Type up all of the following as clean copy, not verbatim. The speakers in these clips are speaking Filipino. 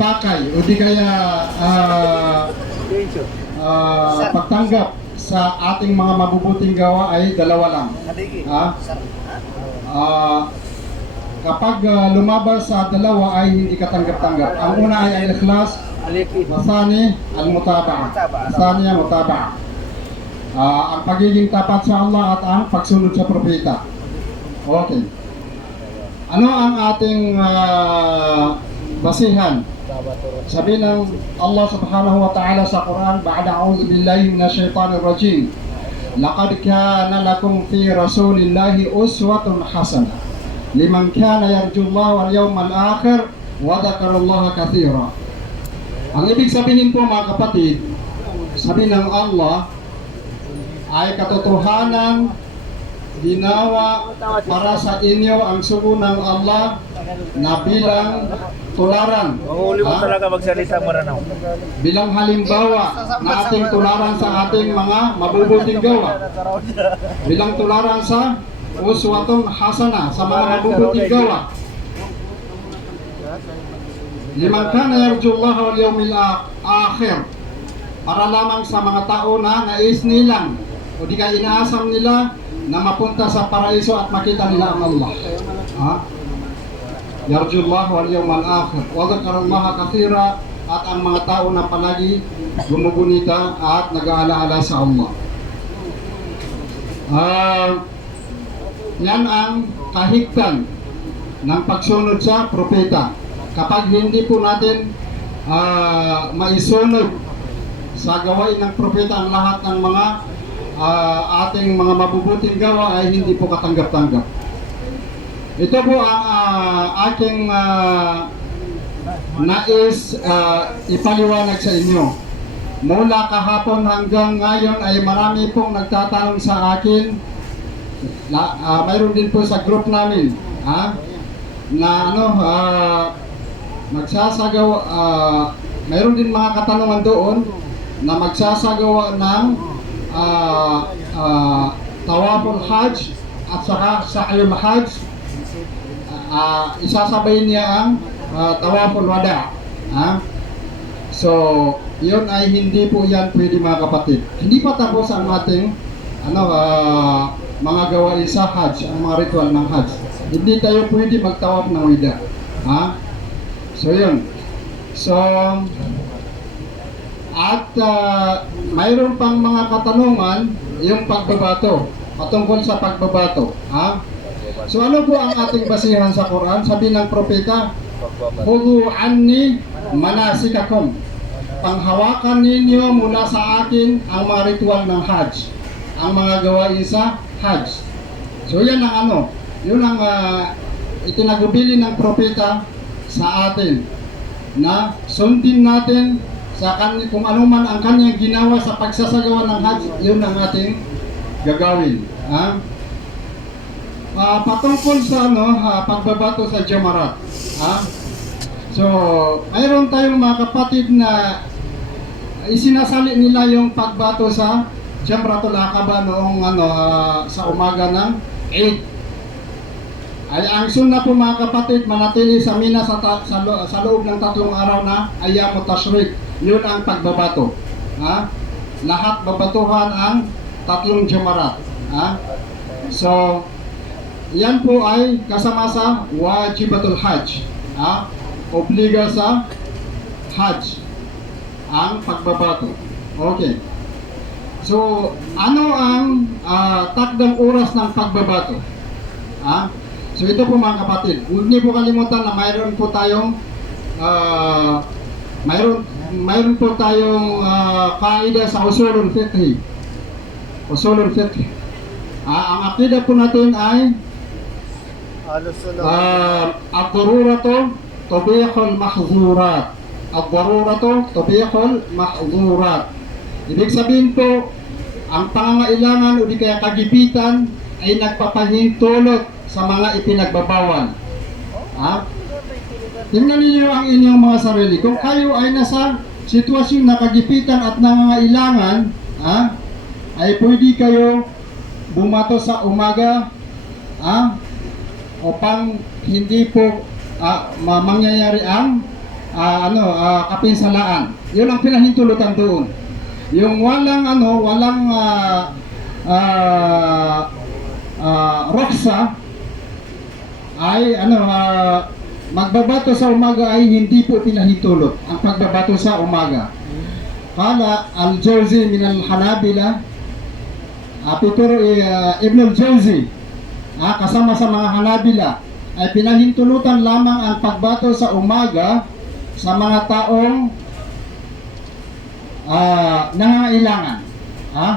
pakay o di kaya pagtanggap sa ating mga mabubuting gawa ay dalawa lang. Kapag lumabas sa dalawa ay hindi katanggap-tanggap. Ang una ay al-ikhlas, wasani al-mutaba'a. Wasani al-mutaba'a. Ang pagiging tapat sa Allah at ang pagsunod sa propeta. Okay. Ano ang ating basihan? Sabi ng Allah subhanahu wa ta'ala sa Quran, ba'da a'udhu billahi minasyaitanir rajim. Laqad kana lakum fi rasulillahi uswatun hasanah liman kana yarjullaha wal yawmal akhir wa dzakarallaha katsira. Ang ibig sabihin po mga kapatid, sabi ng Allah ay katotohanan ginawa para sa inyo ang sugo ng Allah na bilang tularan. Mahuli mo talaga magsalita maranaw. Bilang halimbawa na ating tularan sa ating mga mabubuting gawa. Bilang tularan sa uswatun hasana sa mga mabubuting gawa. Liman kana yarjullaha wal yawmil akhir. Para lamang sa mga tao na nais nilang o di kaya inaasam nila na mapunta sa paraiso at makita nila ang Allah. Yarjullah wal yawmal akhir wa dzakarallaha katsira, at ang mga tao na palagi gumugunita at nag-aalaala sa Allah. Yan ang kahigtan ng pagsunod sa propeta. Kapag hindi po natin maisunod sa gawain ng propeta ang lahat ng mga ating mga mabubuting gawa ay hindi po katanggap-tanggap. Ito po ang aking nais ipaliwanag sa inyo. Mula kahapon hanggang ngayon ay marami pong nagtatanong sa akin. Mayroon din po sa group namin na magsasagawa, mayroon din mga katanungan doon na magsasagawa ng tawaful hajj at saka sa'yul hajj. Isasabay niya ang tawaful wada. So, yun ay hindi po yan pwede mga kapatid. Hindi pa tapos ang ating mga gawain sa hajj, ang mga ritual ng hajj. Hindi tayo pwede magtawaf ng wida. So, yun. So, at mayroon pang mga katanungan yung pagbabato, patungkol sa pagbabato. So ano po ang ating basihan sa Quran? Sabi ng propeta, khudhu anni manasikakum. Panghawakan ninyo mula sa akin ang mga ritual ng Hajj, ang mga gawain sa Hajj. So yan ang yun ang itinagubili ng propeta sa atin, na sundin natin sa kung ano man ang kanyang ginawa sa pagsasagawa ng Hajj, yun ang ating gagawin. Patungkol sa pagbabato sa Jamarat. So, mayroon tayong mga kapatid na isinasali nila yung pagbato sa Jamratul Aqaba noong sa umaga ng Eid. Ay ang sunna po mga kapatid, manatili sa Mina sa loob ng 3 araw na Ayyamut Tashriq. Yun ang pagbabato. Lahat babatuhan ang 3 Jamarat. So, yan po ay kasama sa wajibatul hajj. Obliga sa hajj ang pagbabato. Okay. So, ano ang takdang oras ng pagbabato? So, ito po mga kapatid. Huwag niyo po kalimutan na mayroon po tayong mayroon po tayong kaida sa usulul fiqh. Usulul fiqh. Ang akida po natin ay ad-daruratu tubihul mahzurat. Ad-daruratu tubihul mahzurat. Ibig sabihin po, ang pangangailangan o di kaya kagipitan ay nagpapahintulot sa mga ipinagbabawal. Tingnan niyo ang inyong mga sarili. Kung kayo ay nasa sitwasyon na kagipitan at nangangailangan, ay pwede kayo bumato sa umaga upang hindi po mangyayari ang kapinsalaan. Yun ang pinahintulutan doon. Yung walang roksa ay magbabato sa umaga ay hindi po pinahintulot ang pagbabato sa umaga. Kala al-Jawzi min al-Hanabila, Ibn al-Jawzi, kasama sa mga Hanabila, ay pinahintulutan lamang ang pagbato sa umaga sa mga taong nangangailangan.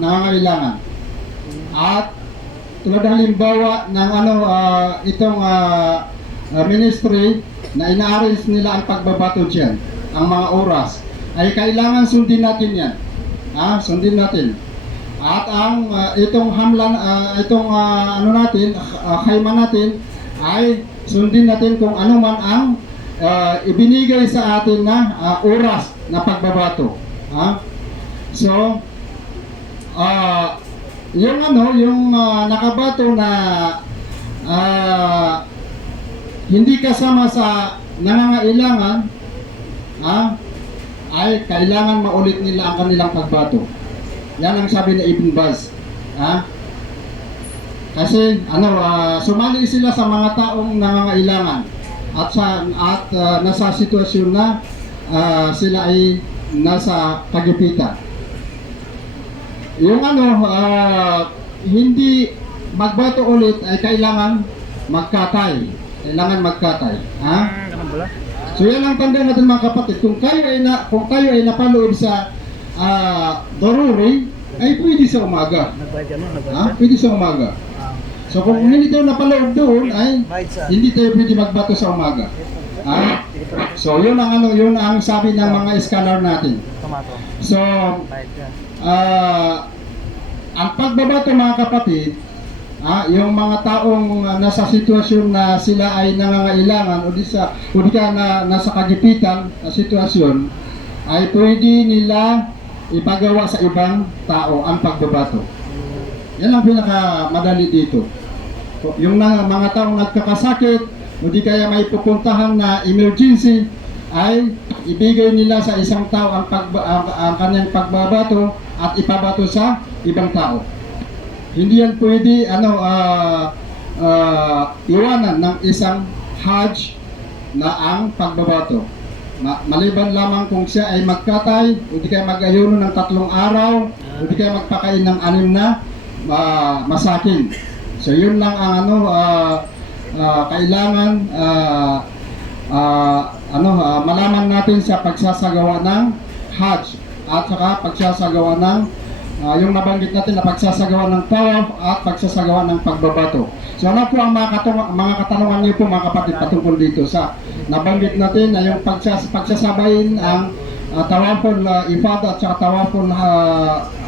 Nangangailangan. At tulad halimbawa ng itong ministry na ina-arrange nila ang pagbabato diyan, ang mga oras, ay kailangan sundin natin yan. Sundin natin. At ang itong hamlan, khayma natin, ay sundin natin kung ano man ang ibinigay sa atin na oras na pagbabato. So, yung nakabato na hindi kasama sa nangangailangan, ay kailangan maulit nila ang kanilang pagbato. Yan ang sabi ni Ibn Baz. Kasi sumali sila sa mga taong nangangailangan at nasa sitwasyon na sila ay nasa kagipitan. Yung hindi magbato ulit ay kailangan magkatay. Kailangan magkatay. So yan ang tanda natin mga kapatid. Kung kayo ay napaloob sa daruri, ay pwede sa umaga. Pwede sa umaga. So kung hindi tayo napaloob doon, ay hindi tayo pwede magbato sa umaga. So yun ang sabi ng mga scholar natin. So ang pagbabato mga kapatid, yung mga taong nasa sitwasyon na sila ay nangangailangan o di ka nasa kagipitan na sitwasyon, ay pwede nila ipagawa sa ibang tao ang pagbabato. Yan ang pinakamadali dito. Yung mga taong nagkakasakit o di kaya may pupuntahan na emergency, ay ibigay nila sa isang tao ang kanyang pagbabato at ipabato sa ibang tao. Hindi yan pwede iwanan ng isang hajj na ang pagbabato. Maliban lamang kung siya ay magkatay o di kaya mag-ayuno ng 3 araw o di kaya magpakain ng 6 na masakin. So yun lang ang kailangan malaman natin sa pagsasagawa ng hajj at saka pagsasagawa ng yung nabanggit natin na pagsasagawa ng tawaf at pagsasagawa ng pagbabato. So ano po ang mga katanungan niyo po mga kapatid patungkol dito sa nabanggit natin na yung pagsasabayin ang tawaful ifada at saka tawaful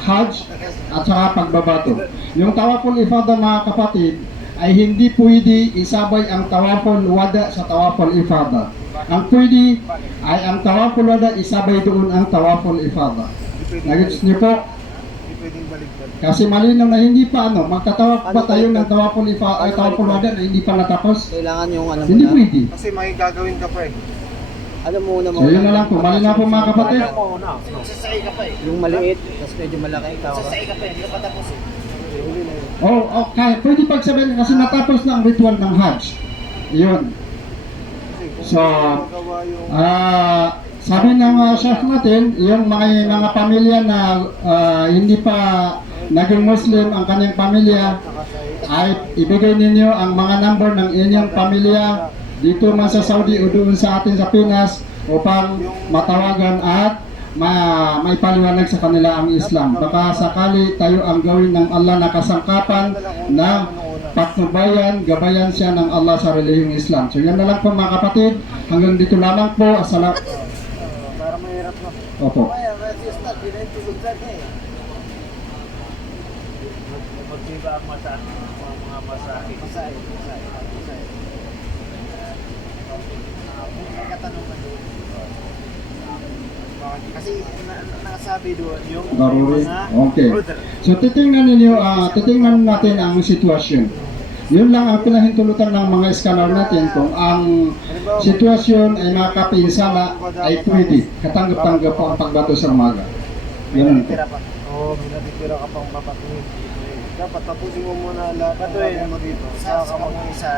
hajj at saka pagbabato. Yung tawaful ifada mga kapatid ay hindi pwede isabay ang tawaful wada sa tawaful ifada. Ang pwede ay ang tawaful wada isabay doon ang tawaful ifada. Nagets niyo po? Kasi malinaw na hindi pa magtatawaf pa tayo ng tawaful ifada ay tawaful wada na hindi pa natapos. Kailangan yung Hindi pwede. Kasi may gagawin ka pa eh. Alam mo na So yun na lang po, malinaw po mga kapatid. Sasay ka pa eh. yung maliit, tapos medyo malaki ikaw. Sasay ka pa eh, hindi ka pa tapos eh. Okay, pwede pagsabihin kasi natapos na ang ritual ng Hajj. Yun. So, sabi ng chef natin, yung mga pamilya na hindi pa naging Muslim ang kanyang pamilya, ay ibigay ninyo ang mga number ng inyong pamilya dito man sa Saudi o doon sa atin sa Pinas upang matawagan at maipaliwanag sa kanila ang Islam. Baka sakali tayo ang gawin ng Allah na kasangkapan na patnubayan, gabayan siya ng Allah sa relihiyong Islam. So yan na lang po mga kapatid. Hanggang dito lamang po. Para mahirap na. Opo. Magdiba ang mga masahe. Kasi nasabi doon yung Daruri. mga Okay. order. So titingnan natin ang sitwasyon. Yun lang ang pinahintulutan ng mga scholar natin kung ang sitwasyon ay makapinsala ay pwede. Katanggap-tanggap po ang pagbato sa umaga. Yun. Tira pa. Oo, binabitira ka pang papatuhin. Dapat tapusin mo muna lahat ng Patuloy. gagawin mo dito. Sa Saka mga isa,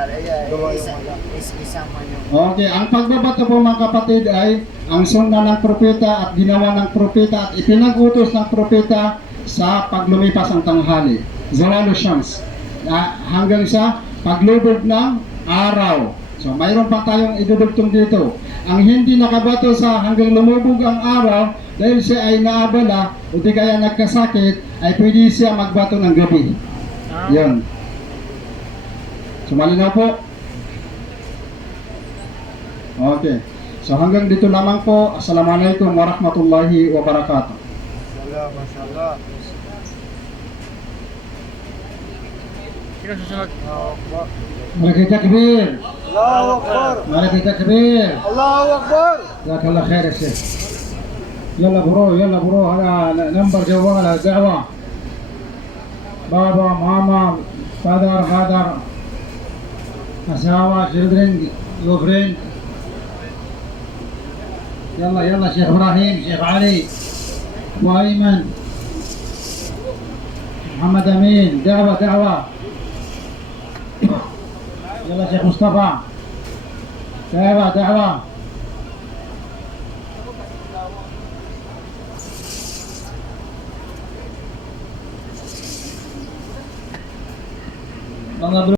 gawa yung mga. isama nyo. Okay, ang pagbabato po mga kapatid ay ang sundan ng propeta at ginawa ng propeta at ipinag-utos ng propeta sa paglumipas ang tanghali. Zawalo Shams. Hanggang sa paglubog ng araw. So mayroon pa tayong idudugtong dito. Ang hindi nakabato sa hanggang lumubog ang araw dahil siya ay naabala o di kaya nagkasakit ay pwede siya magbato ng gabi. Yan. So malinaw po. Okay. So hanggang dito lamang po. Assalamualaikum warahmatullahi wabarakatuh. Mashallah, mashallah. Sino susunod? Malaki takbir. Allahu Akbar! Malaki takbir. Allahu Akbar! جزاك الله خير يا شيخ. يلا برو يلا برو هذا نمبر جوال الدعوة. بابا ماما father mother أساوة children your friend. يلا يلا شيخ إبراهيم شيخ علي وأيمن محمد أمين دعوة دعوة. يلا شيخ مصطفى دعوة دعوة.